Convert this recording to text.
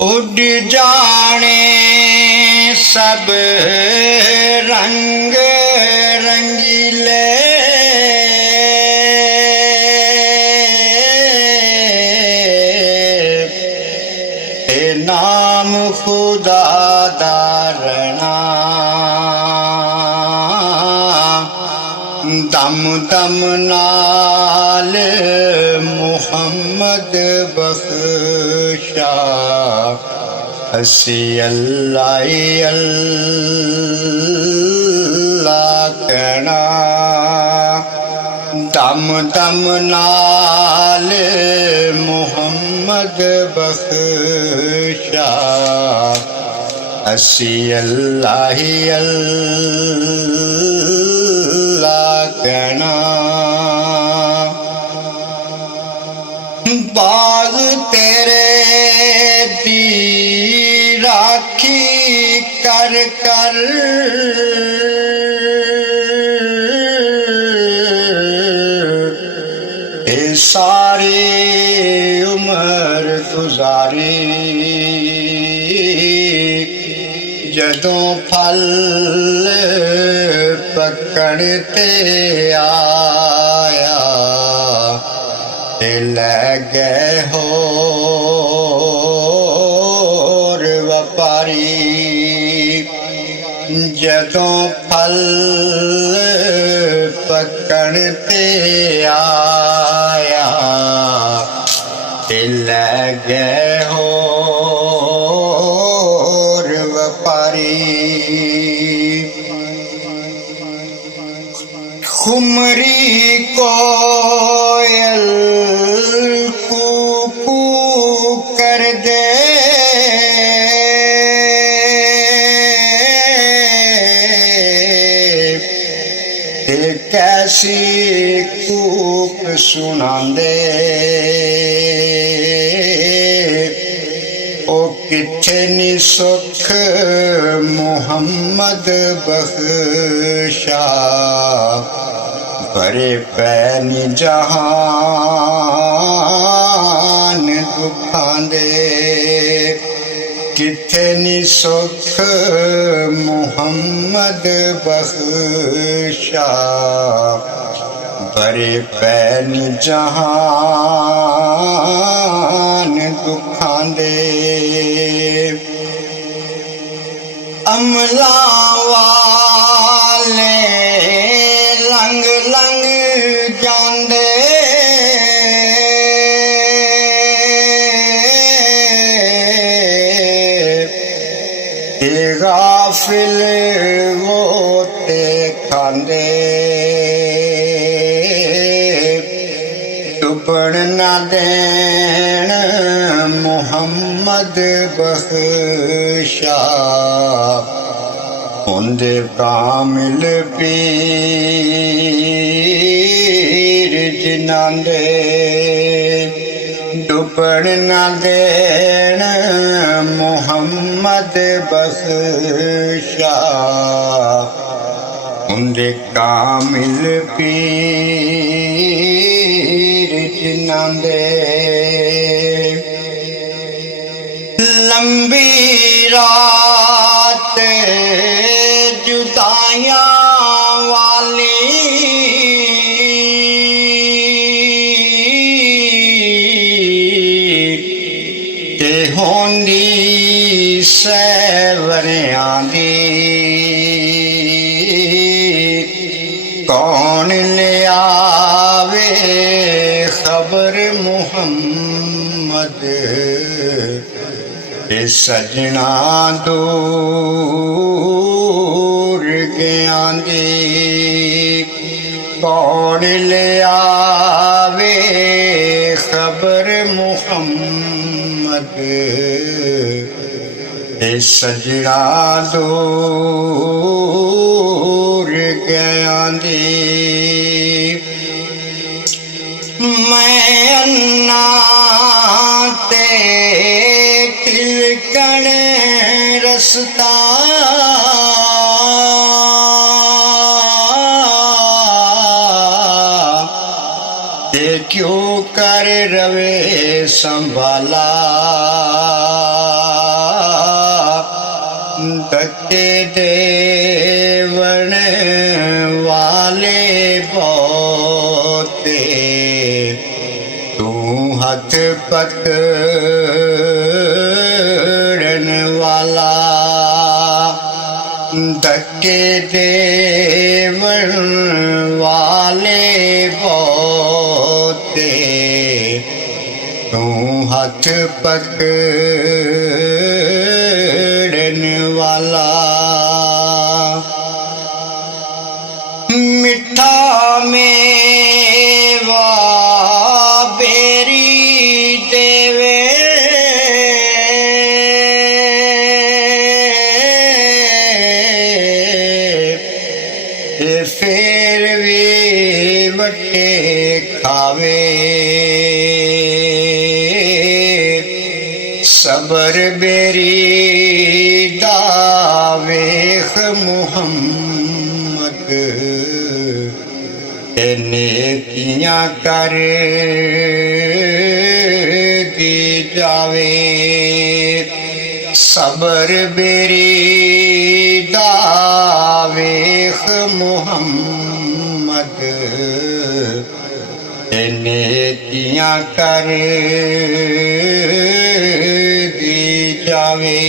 उड़ जाने सब रंग रंगीले, नाम खुदा दारना दम दम नाल मुहम्मद बख्शा। हसी अल्लाह अल्लाह कहना, दम दम नाल मुहम्मद बख्शा। हसी अल्लाह अल्लाह कहना। बाग तेरे दी राखी कर कर, सारी उम्र गुजारी। जदों फल पकड़ ते आया, ते लै गए होर व्यापारी। जदों फल पकड़ ते आया, ते लै गए होर व्यापारी। खुमरी कोयल कू कू कर दे, कैसी कूक सुनांदे। ओ किथे नी सुख मुहम्मद बख्शा, भरे पै नी जहान दुखां दे। किथे नी सुख मुहम्मद बख्शा, भरे पै नी जहान दुखां दे। अमला वाले लंग लंग जांदे, गाफिल गोते खांदे। डुबण ना देण मुहम्मद बख्शा, हुंदे कामिल पीर जिन्हां दे। डुबण ना देण मुहम्मद बख्शा, हुंदे कामिल पीर जिन्हां दे। लंबी रात जुदाइयां वाली, ते होंदी सैवरियां दी। कौन ले आवे खबर मुहम्मद, ते सजना दूर गया दी। कौन ले आवे खबर मुहम्मद, ते सजना दूर गया दी। मैं अन्ना ते तिलकण रसता, ते क्यों कर रवे संभाला। ਤੱਕੇ ਦੇਵਣ ਵਾਲੇ ਬਹੁਤੇ ਤੂੰ ਹੱਥ ਪਕੜਨ ਵਾਲਾ ਧੱਕੇ ਦੇਵਣ ਵਾਲੇ ਬਹੁਤੇ ਤੂੰ ਹੱਥ ਪਕੜਨ ਵਾਲਾ ਮਿੱਠਾ ਮੇਵਾ ਬੇਰੀ ਦੇਵੇ ਫੇਰ ਵੀ ਵੱਟੇ ਖਾਵੇ ਸਬਰ ਬੇਰੀ ਦਾ ਵੇਖ ਮੁਹੰਮਦ ਤੇ ਨੇਕੀਆਂ ਕਰ ਦੀ ਜਾਵੇ ਸਬਰ ਬੇਰੀ ਦਾ ਵੇਖ ਮੁਹੰਮਦ ਤੇ ਨੇਕੀਆਂ ਕਰ ਦੀ ਜਾਵੇ